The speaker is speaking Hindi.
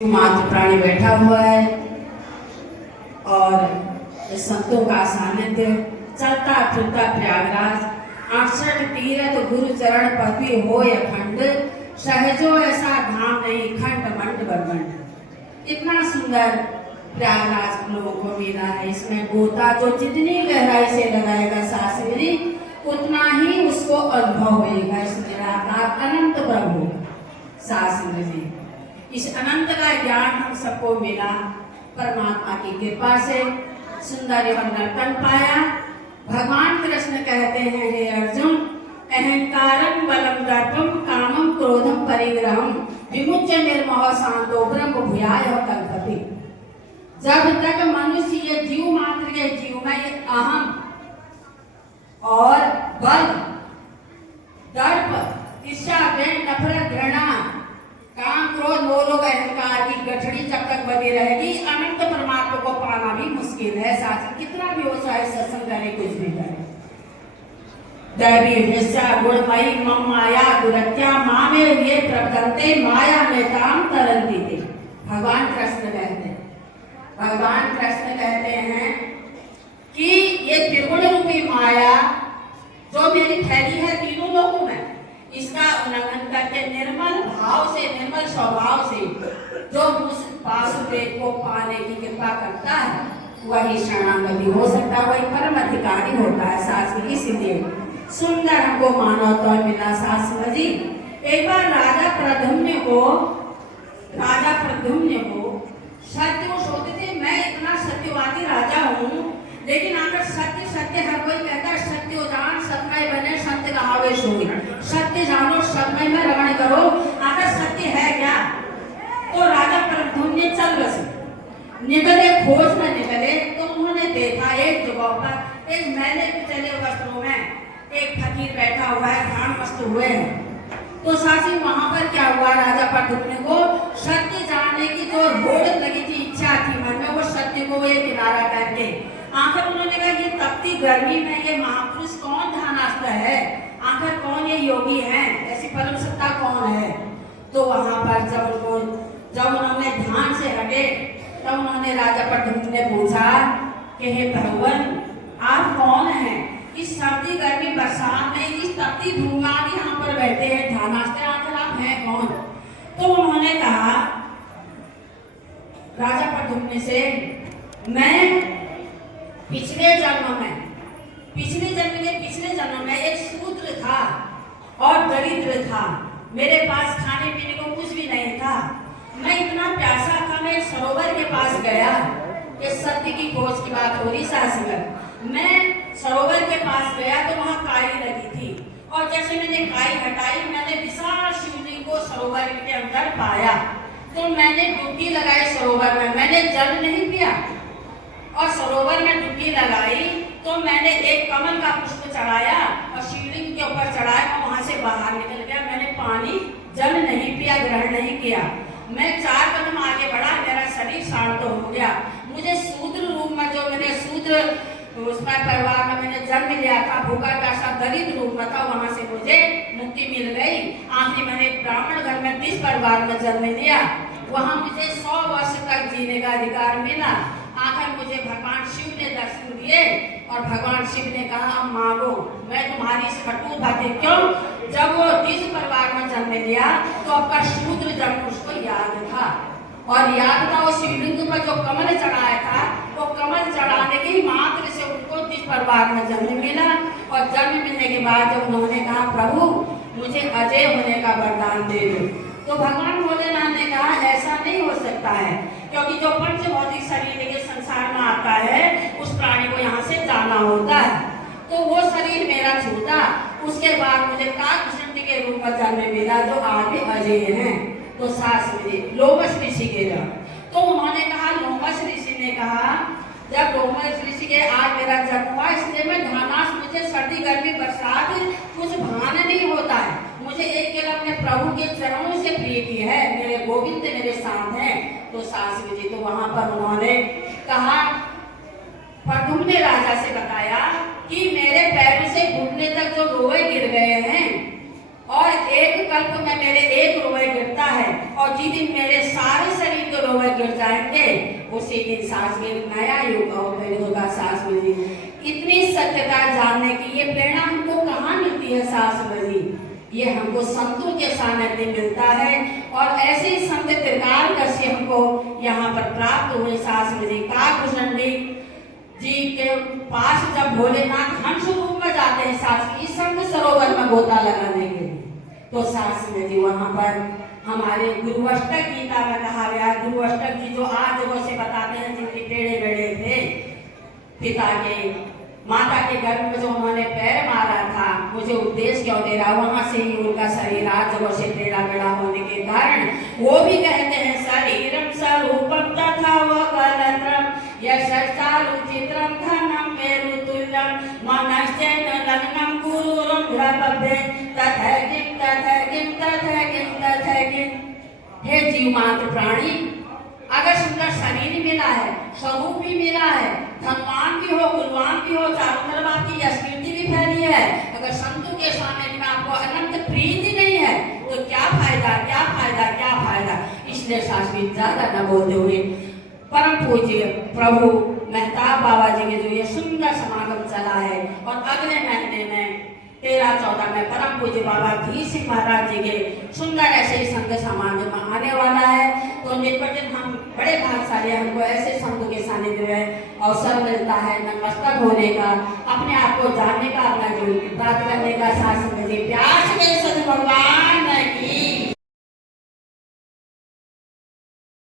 मात्र प्राणी बैठा हुआ है और संतों का सानिध्य चलता फिरता प्रयागराज 68 तीरथ गुरु चरण पति हो अखंड सहजो ऐसा धाम नहीं खंड मंड बरमंड। इतना सुंदर प्रयागराज हम लोगों को मिला है। इसमें गोता जो जितनी गहराई से लगाएगा शास्त्री उतना ही उसको अनुभव होगा। इस निराकार अनंत प्रभु शास्त्री जी, इस अनंत का ज्ञान हम सबको मिला परमात्मा की कृपा से। सुंदर एवं नर्तन पाया। भगवान कृष्ण कहते हैं, हे अर्जुन, अहंकारं बलम दर्पम कामम क्रोधम परिग्रहम विमुच्य निर्मोह शांतो ब्रह्म भूयाय कल्पते। जब तक मनुष्य ये जीव मात्र के जीव में ये अहम और बल, दर्प, ईर्ष्या, नफरत, घृणा, काम, क्रोध, मोह, अहंकार की गठड़ी जब तक बनी रहेगी, अनंत परमात्मा को पाना भी मुश्किल है। शास्त्र कितना भी हो चाहे सत्संग करे, कुछ भी करे। दैवी हिस्सा गुणमयी मम माया दुरत्या मामे ये प्रकरते माया में काम तरंती थे। भगवान कृष्ण कहते हैं कि ये त्रिगुण रूपी माया जो मेरी फैली है तीनों लोगों में, इसका उल्लंघन करके निर्मल भाव से, निर्मल स्वभाव से जो उस वासुदेव को पाने की कृपा करता है वही शरणागति हो सकता है, वही परम अधिकारी होता है। शास्त्र इसलिए सुंदर हमको मानव तो मिला। शास्त्र जी एक बार राजा प्रद्युम्न को सत्य को सोचते थे, मैं इतना सत्यवादी राजा हूँ, लेकिन अगर सत्य सत्य हर कोई कहता है सत्य जान सत्य बने सत्य कहावे सोई, सत्य जानो सत्य में रमण करो, अगर सत्य है क्या? तो राजा प्रद्युम्न चल बसे, निकले खोज न निकले तो उन्होंने देखा एक जगह पर एक मैले चले वस्त्रों में एक फकीर बैठा हुआ है, ध्यान मस्त हुए हैं। तो सासी वहां पर क्या हुआ, राजा प्रद्युम्न को सत्य जानने की जो होड़ लगी थी, इच्छा थी मन में, वो सत्य को ये किनारा करके आखिर उन्होंने कहा ये तपती गर्मी में ये महापुरुष कौन ध्यानस्थ है, आखिर कौन ये योगी है, ऐसी परम सत्ता कौन है? तो वहां पर जब उन्होंने ध्यान से हटे तब उन्होंने राजा प्रद्युम्न ने पूछा कि हे भगवान आप कौन हैं? इस सर्दी गर्मी बरसात में इस तपती धूप में यहाँ पर बैठे हैं ध्यानस्थ, आखिर आप हैं कौन? तो उन्होंने कहा राजा प्रद्युम्न से, मैं पिछले जन्म में एक शूद्र था और दरिद्र था, मेरे पास खाने पीने को कुछ भी नहीं था, मैं इतना प्यासा था, मैं सरोवर के पास गया। ये सत्य की खोज की बात हो रही शास्त्र। मैं सरोवर के पास गया तो वहाँ काई लगी थी और जैसे मैंने काई हटाई मैंने विशाल शिवलिंग को सरोवर के अंदर पाया। तो मैंने डुबकी लगाई सरोवर में, मैंने जल नहीं पिया और सरोवर में डुबकी लगाई तो मैंने एक कमल का पुष्प चढ़ाया और शिवलिंग के ऊपर चढ़ाया, वहां से बाहर निकल गया। मैंने पानी जल नहीं पिया, ग्रहण नहीं किया। मैं 4 कदम आगे बढ़ा, मेरा शरीर शांत हो गया। मुझे शूद्र रूप में, जो मैंने शूद्र उसमें परिवार में मैंने जन्म लिया था, भूखा प्यासा दरिद्र रूप में था, वहां से मुझे मुक्ति मिल गई। आखिर मैंने ब्राह्मण घर में 30 परिवार में जन्म लिया, वहां मुझे 100 वर्ष तक जीने का अधिकार मिला। आखिर मुझे भगवान शिव ने दर्शन दिए और भगवान शिव ने कहा अब मांगो, मैं तुम्हारी इस कटु भक्ति क्यों? जब वो 30 परिवार में जन्म लिया तो आपका शूद्र जन्म उसको याद था और याद था वो शिवलिंग पर जो कमल चढ़ाया था, वो कमल चढ़ाने के मात्र से उनको 30 परिवार में जन्म मिला। और जन्म मिलने के बाद जब उन्होंने कहा प्रभु मुझे अजय होने का वरदान दे दो, तो भगवान भोलेनाथ ने कहा ऐसा नहीं हो सकता है, क्योंकि जो पंच भौतिक शरीर के संसार में आता है उस प्राणी को यहाँ से जाना होता है। तो वो शरीर मेरा छूटा, उसके बाद मुझे काकभूषण के रूप में जन्म मिला जो आगे अजय हैं। तो शास्त्री लोमश ऋषि के तो उन्होंने कहा, लोमश ऋषि ने कहा जब लोमश ऋषि के आज मेरा जन्म हुआ, इसलिए मैं ध्यानास, मुझे सर्दी गर्मी बरसात कुछ भान नहीं होता है, मुझे एक केवल अपने प्रभु के चरणों से प्रीति है, मेरे गोविंद मेरे साथ हैं। तो शास्त्री जी तो वहां पर उन्होंने कहा, प्रद्युम्न राजा से बताया कि मेरे पैरों से घुटने तक जो रोए गिर गए हैं और एक कल्प में मेरे 1 रुपए गिरता है, और जिस दिन मेरे सारे शरीर के रुपए गिर जाएंगे उसी दिन सास में नया युग होगा। सास में जी इतनी सत्यता जानने की ये प्रेरणा हमको कहाँ मिलती है सास में जी? ये हमको संतों के सानिध्य मिलता है, और ऐसे ही संत त्रिकाल कश्यप हमको यहाँ पर प्राप्त हुए। सास में जी काकभूषण जी के पास जब भोलेनाथ हंस रूप में जाते हैं सास इस संत सरोवर में गोता लगाने के लिए, तो सास में जी वहाँ पर हमारे गुरुअष्टक गीता में कहा गया, गुरुअष्टक जी जो आज लोगों से बताते हैं जिनके टेढ़े बेड़े थे, पिता के माता के गर्भ में जो उन्होंने पैर मारा था, मुझे उपदेश क्यों दे रहा, वहां से ही उनका शरीर आज जगह से टेढ़ा बेड़ा होने के कारण वो भी कहते हैं शरीरम स्वरूपम तथा वकलत्रम यशचारु चित्रम धनम मेरुतुल्यम मनश्चैन लग्नं गुरुरं भ्रपभे तथा किम। हे जीव मात्र प्राणी, अगर सुंदर शरीर मिला है, स्वरूप भी मिला है, धनवान भी हो, गुणवान भी हो, चारों तरफ आपकी यशकीर्ति भी फैली है, अगर संतों के सामने में आपको अनंत प्रीति नहीं है तो क्या फायदा, क्या फायदा, क्या फायदा। इसलिए शास्त्री ज्यादा न बोलते हुए परम पूज्य प्रभु मेहताब बाबा जी के जो ये सुंदर समागम चला है, और अगले महीने में 13-14 में परम पूज्य बाबा धीर सिंह महाराज जी के सुंदर ऐसे ही संत समागम आने वाला है। तो निकट हम बड़े भाग्यशाली, हमको ऐसे संतों के सानिध्य में अवसर मिलता है नतमस्तक होने का, अपने आप को जानने का, अपना जो प्राप्त करने का। शास्त्र में प्यास के सद भगवान की